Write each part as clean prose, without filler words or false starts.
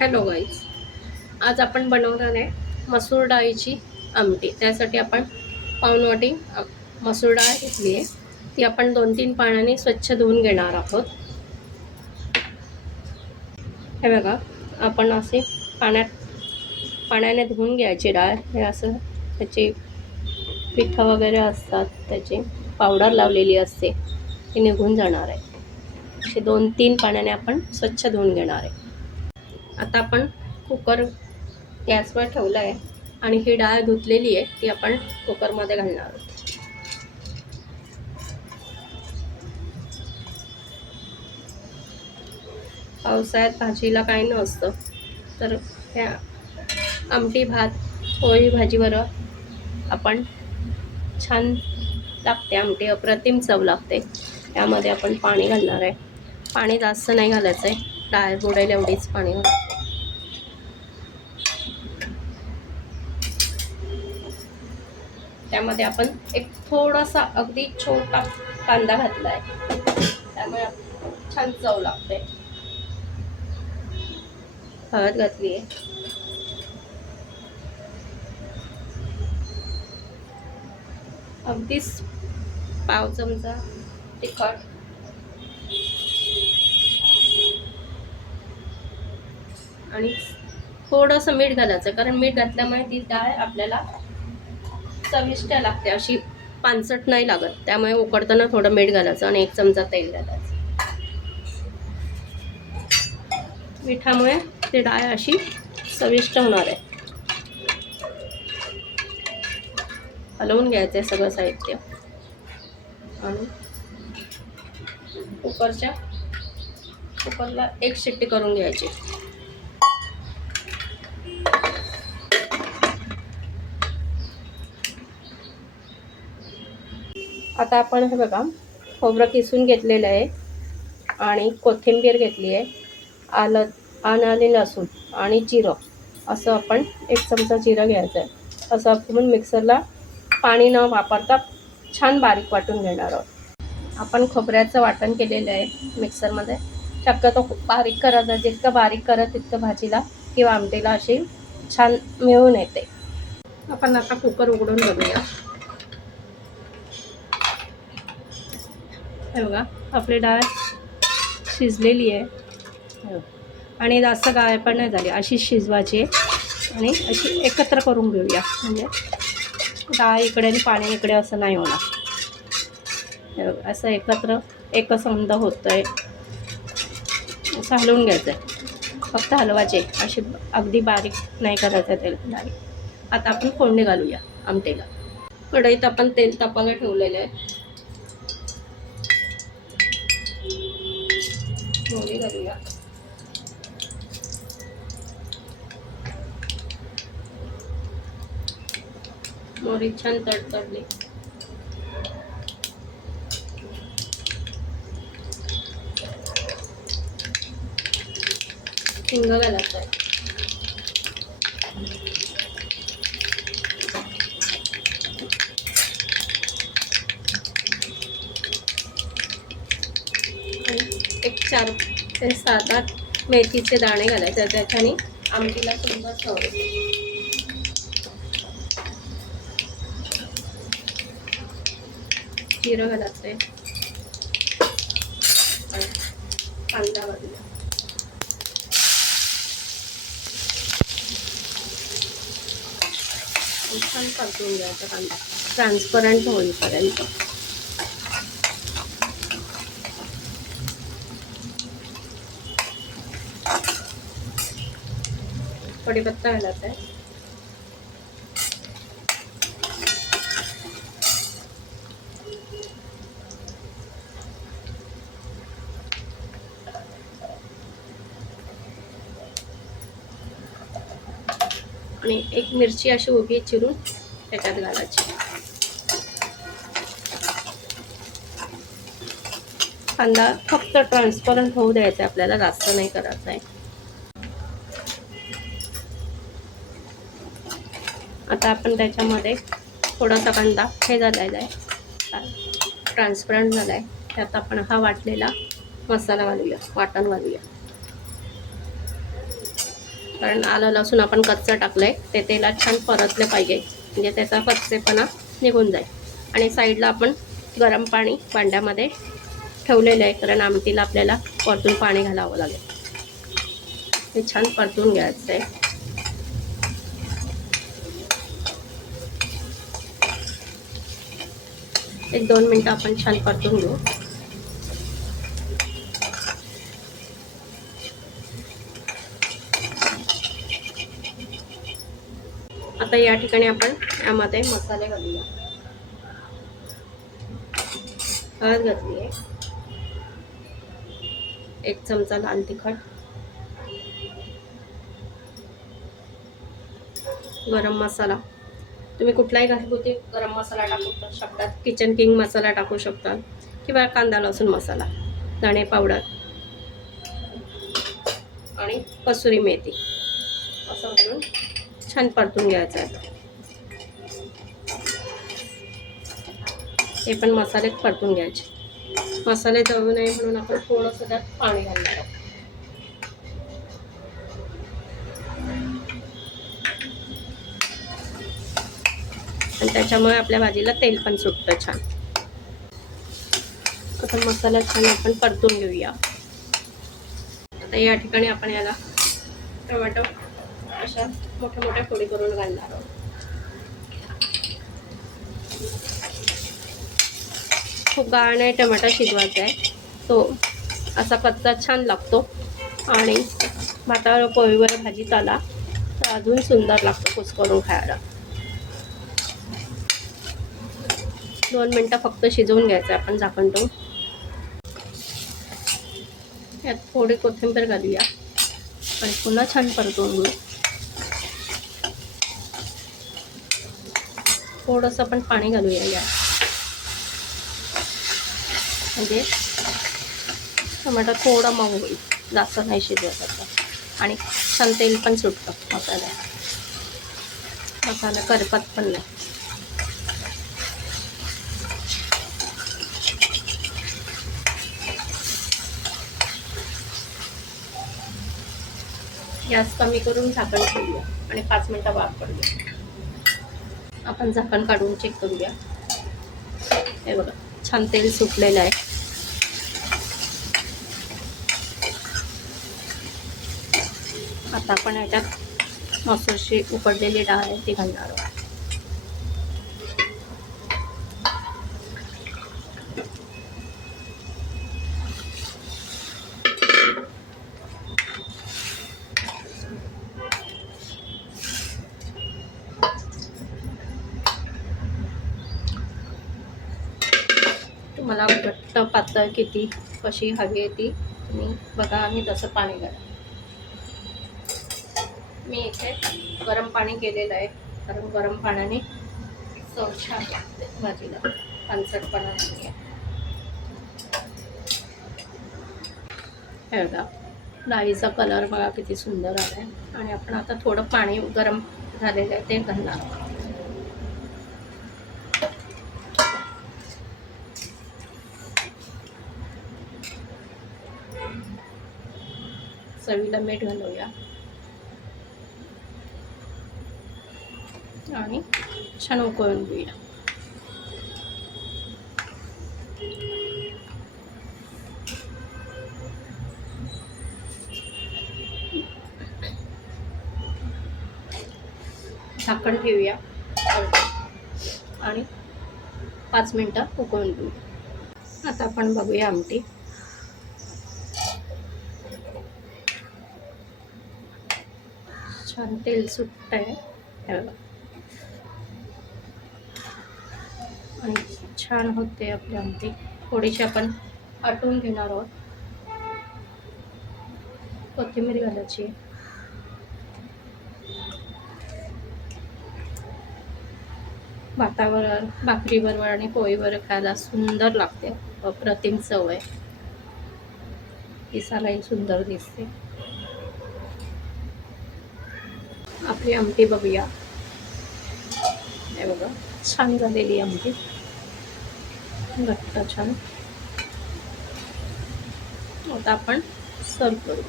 Hello guys, आज आपण बनवणार आहे मसूर डाळीची आमटी. त्यासाठी आपण पाऊण वाटी मसूर डाळ घेतली आहे. ती आपण 2-3 पाण्याने स्वच्छ धुवून घेणार आहोत. हे बघा, आपण असे पाण्याने धुवून घ्यायची डाळ. हे असं त्याची पिठं वगैरे असतात, त्याची पावडर लावलेली असते, ती निघून जाणार आहे. असे 2-3 पाण्याने आपण स्वच्छ धुवून घेणार आहे. आता आपण कुकर गॅसवर ठेवला आहे आणि ही डाळ धुतलेली आहे, ती आपण कुकरमध्ये घालणार आहोत. पावसाळ्यात भाजीला काही नसतं, तर ह्या आमटी भात पोळी भाजीवर आपण छान लागते. आमटी अप्रतिम चव लागते. त्यामध्ये आपण पाणी घालणार आहे. पाणी जास्त नाही घालायचं आहे, डाळ बुडेल एवढीच पाणी घालायचं. त्यामध्ये आपण एक थोडासा अगदी छोटा कांदा घातला आहे, त्यामुळे छान चव लागते. हळद घातली आहे, अगदीच पाव चमचा तिखट, आणि थोडंसं मीठ घालायचं, कारण मीठ घातल्यामुळे ती डाळ आपल्याला चविष्ट लागते, अशी पानसट नाही लागत. त्यामुळे उकडताना थोडं मीठ घालायचं आणि 1 चमचा तेल घालायचं. मिठामुळे ती डाळ अशी चविष्ट होणार आहे. हलवून घ्यायचं आहे सगळं साहित्य आणि कुकरला 1 शिट्टी करून घ्यायची. आता आपण हे बघा, खोबरं किसून घेतलेलं आहे आणि कोथिंबीर घेतली आहे, आलं लसूण आणि जिरं, असं आपण 1 चमचा जिरं घ्यायचं आहे. असं आपण मिक्सरला पाणी न वापरता छान बारीक वाटून घेणार आहोत. आपण खोबऱ्याचं वाटण केलेलं आहे मिक्सरमध्ये. शक्यतो बारीक करायचं, जितकं बारीक करा तितकं भाजीला किंवा आमटीला अशी छान मिळून येते. आपण आता कुकर उघडून बघूया. हे बघा, आपली डाळ शिजलेली आहे आणि जास्त गाळ पण नाही झाली, अशी शिजवायची आणि अशी एकत्र करून घेऊया, म्हणजे डाळ इकडे आणि पाणी इकडे असं नाही होणार. हे बघा, असं एकत्र एकसंध होतं आहे. असं हलवून घ्यायचं आहे, फक्त हलवायचे, अशी अगदी बारीक नाही करायचं आहे तेल डाळी. आता आपण फोडणी घालूया आमटीला. कढईत आपण तेल तापायला ठेवलेलं आहे. मोहरी घालूया. मोहरी छान तडतडली. हिंग घालायचं आहे. एक 4 ते 7-8 मेथीचे दाणे घालायचे, त्याच्याने आमटीला सुंदर चव येते. जिरं घालायचं आहे, कांदा घालूया. छान परतून घ्यायचा कांदा ट्रान्सपरंट होईपर्यंत. कढीपत्ता घालायचा आहे. आणि 1 मिरची अशी उभी चिरून त्याच्यात घालायची. कांदा फक्त ट्रान्सपरंट होऊ द्यायचा आहे आपल्याला, जास्त नाही करायचं आहे. आता आपण त्याच्यामध्ये थोडासा कांदा हे झालेला आहे, ट्रान्सपरंट झाला आहे. त्यात आपण हा वाटलेला मसाला घालूया, वाटण घालूया. कारण आलं लसूण आपण कच्चं टाकलंय, ते तेलात छान परतलं पाहिजे, म्हणजे त्याचा कच्चेपणा निघून जाईल. आणि साईडला आपण गरम पाणी भांड्यामध्ये ठेवलेलं आहे, कारण आमटीला आपल्याला परतून पाणी घालावं लागेल. हे छान परतून घ्यायचं आहे. एक 2 मिनटं आपण छान परतून घेऊ. आता या ठिकाणी आपण यामध्ये मसाले घालूया. हळद घातली आहे, 1 चमचा लाल तिखट, गरम मसाला, तुम्ही कुठलाही घरगुती गरम मसाला टाकू शकतात, किचन किंग मसाला टाकू शकतात किंवा कांदा लसूण मसाला, धणे पावडर आणि कसुरी मेथी असं घालून छान परतून घ्यायचं आहे. हे पण मसाले परतून घ्यायचे. मसाले जळू नये म्हणून आपण थोडंसं त्यात पाणी घालणार आहोत. आणि त्याच्यामुळे आपल्या भाजीला तेल पण सुटतं छान. आता मसाला छान आपण परतून घेऊया. आता या ठिकाणी आपण याला टोमॅटो अशा मोठ्या मोठ्या फोडी करून घालणार आहोत. खूप गाळ नाही टोमॅटो शिजवायचा आहे, तो असा कच्चा छान लागतो आणि भातावर पोळीवर भाजीत आला तर अजून सुंदर लागतो कुस्करून खायला. 2 मिनटं फक्त शिजवून घ्यायचं आहे आपण झाकण ठेवून. यात थोडी कोथिंबीर घालूया आणि पुन्हा छान परतवून घेऊ. थोडंसं आपण पाणी घालूया या, म्हणजे टोमॅटो थोडा मऊ होईल, जास्त नाही शिजवायचा. आणि छान तेल पण सुटतं मसाला करपत पण नाही. गॅस कमी करून झाकण ठेवूया आणि 5 मिनटं वाफ करूया. आपण झाकण काढून चेक करूया. हे बघा छान तेल सुटलेलं आहे. आता आपण याच्यात मसूरची उकडलेली डाळ आहे ती घालणार आहोत. तुम्हाला घट्ट पातळ किती कशी हवी आहे ती तुम्ही बघा आणि तसं पाणी घाला. मी इथे गरम पाणी केलेलं आहे, कारण गरम पाण्याने चव छान लागते भाजीला, पानसटपणा नाही. हे बघा डाळीचा कलर बघा किती सुंदर आला आहे. आणि आपण आता थोडं पाणी गरम झालेलं आहे ते घालणार आहोत. चवीला मीठ घालूया आणि छान उकळून घेऊया. झाकण ठेवूया आणि 5 मिनटं उकळून घेऊया. आता आपण बघूया आमटी. छान तेल सुटतंय आणि छान होते आपली आमटी. थोडीशी आपण आटवून घेणार आहोत. कोथिंबीर घालायची. भातावर भाकरीबरोबर आणि पोळीवर खायला सुंदर लागते. अप्रतिम चव आहे, दिसायलाही सुंदर दिसते. आपली आमटी बघूया. हे बघा छान झालेली आमटी, घट्ट छान. आता आपण सर्व करू.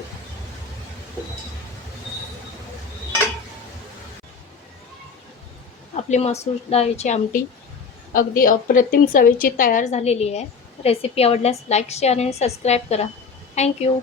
आपली मसूर डाळीची आमटी अगदी अप्रतिम चवीची तयार झालेली आहे. रेसिपी आवडल्यास लाईक, शेअर आणि सबस्क्राईब करा. थँक्यू.